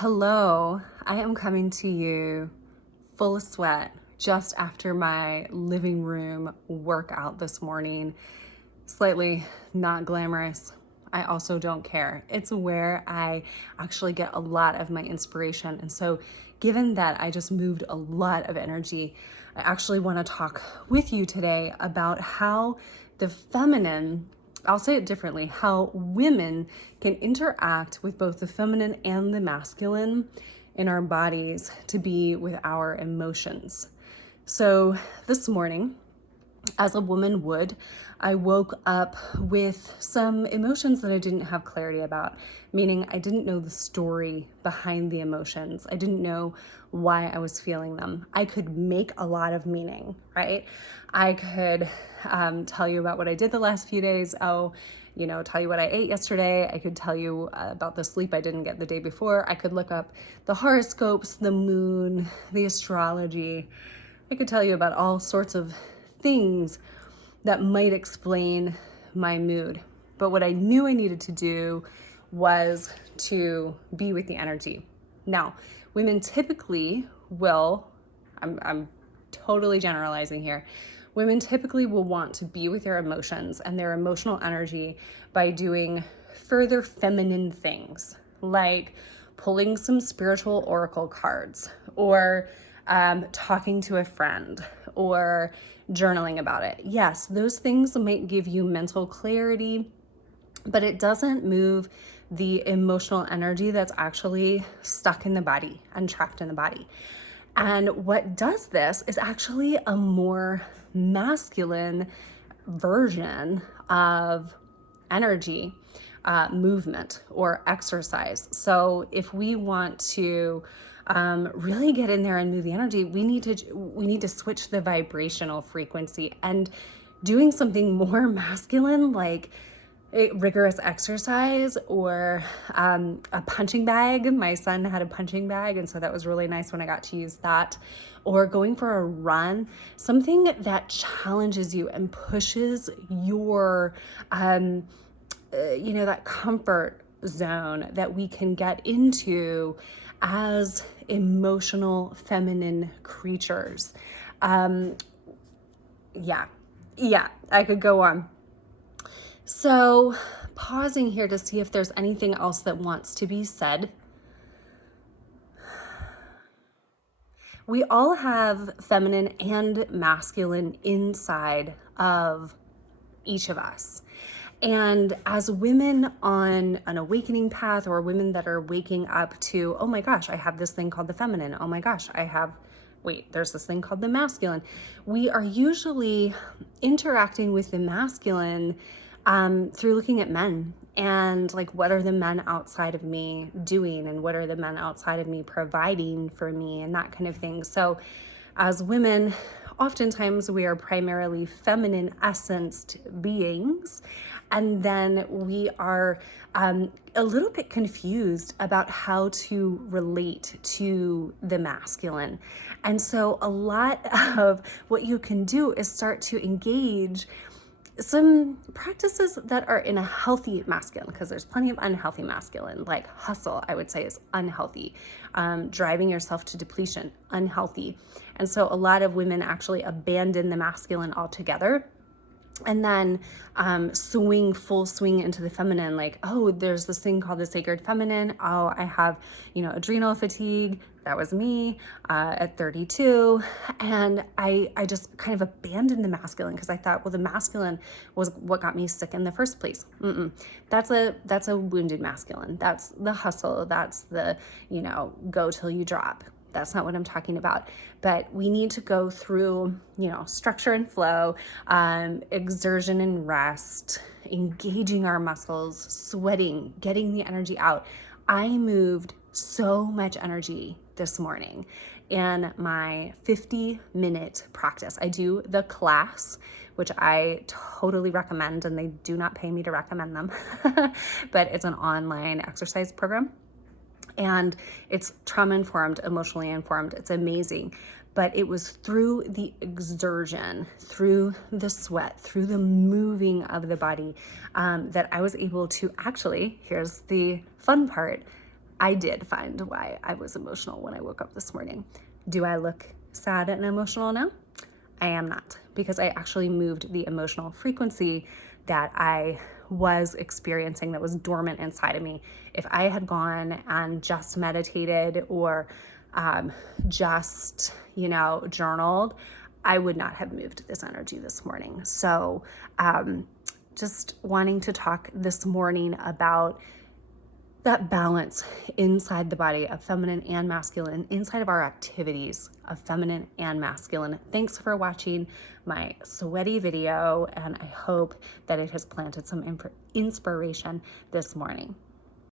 Hello, I am coming to you full of sweat just after my living room workout this morning. Slightly not glamorous. I also don't care. It's where I actually get a lot of my inspiration. And so, given that I just moved a lot of energy, I actually want to talk with you today about how the feminine, I'll say it differently, how women can interact with both the feminine and the masculine in our bodies to be with our emotions. So this morning, as a woman would, I woke up with some emotions that I didn't have clarity about, meaning I didn't know the story behind the emotions. I didn't know why I was feeling them. I could make a lot of meaning, right? I could tell you about what I did the last few days. Tell you what I ate yesterday. I could tell you about the sleep I didn't get the day before. I could look up the horoscopes, the moon, the astrology. I could tell you about all sorts of things that might explain my mood. But what I knew I needed to do was to be with the energy. Now, women typically will, I'm totally generalizing here, women typically will want to be with their emotions and their emotional energy by doing further feminine things, like pulling some spiritual oracle cards, or talking to a friend, or journaling about it. Yes, those things might give you mental clarity, but it doesn't move the emotional energy that's actually stuck in the body and trapped in the body. And what does this is actually a more masculine version of energy, movement, or exercise. So if we want to really get in there and move the energy, we need to switch the vibrational frequency, and doing something more masculine, like rigorous exercise, or a punching bag. My son had a punching bag, and so that was really nice when I got to use that. Or going for a run, something that challenges you and pushes your that comfort zone that we can get into as emotional feminine creatures. Yeah, I could go on. So, pausing here to see if there's anything else that wants to be said. We all have feminine and masculine inside of each of us. And as women on an awakening path, or women that are waking up to, oh my gosh, I have this thing called the feminine. Oh my gosh, there's this thing called the masculine. We are usually interacting with the masculine through looking at men, and like, what are the men outside of me doing, and what are the men outside of me providing for me, and that kind of thing. So as women, oftentimes we are primarily feminine essenced beings, and then we are a little bit confused about how to relate to the masculine. And so a lot of what you can do is start to engage some practices that are in a healthy masculine, because there's plenty of unhealthy masculine, like hustle, I would say, is unhealthy. Driving yourself to depletion, unhealthy. And so a lot of women actually abandon the masculine altogether, and then full swing into the feminine, like, oh, there's this thing called the sacred feminine. Oh, I have, adrenal fatigue. That was me at 32. And I just kind of abandoned the masculine, because I thought, well, the masculine was what got me sick in the first place. That's a wounded masculine. That's the hustle. That's the, go till you drop. That's not what I'm talking about. But we need to go through, structure and flow, exertion and rest, engaging our muscles, sweating, getting the energy out. I moved so much energy this morning in my 50-minute practice. I do the class, which I totally recommend, and they do not pay me to recommend them, but it's an online exercise program. And it's trauma-informed, emotionally informed. It's amazing. But it was through the exertion, through the sweat, through the moving of the body, that I was able to actually, here's the fun part, I did find why I was emotional when I woke up this morning. Do I look sad and emotional now? I am not, because I actually moved the emotional frequency that I was experiencing that was dormant inside of me. If I had gone and just meditated or just, journaled, I would not have moved this energy this morning. So just wanting to talk this morning about that balance inside the body of feminine and masculine, inside of our activities of feminine and masculine. Thanks for watching my sweaty video, and I hope that it has planted some inspiration this morning.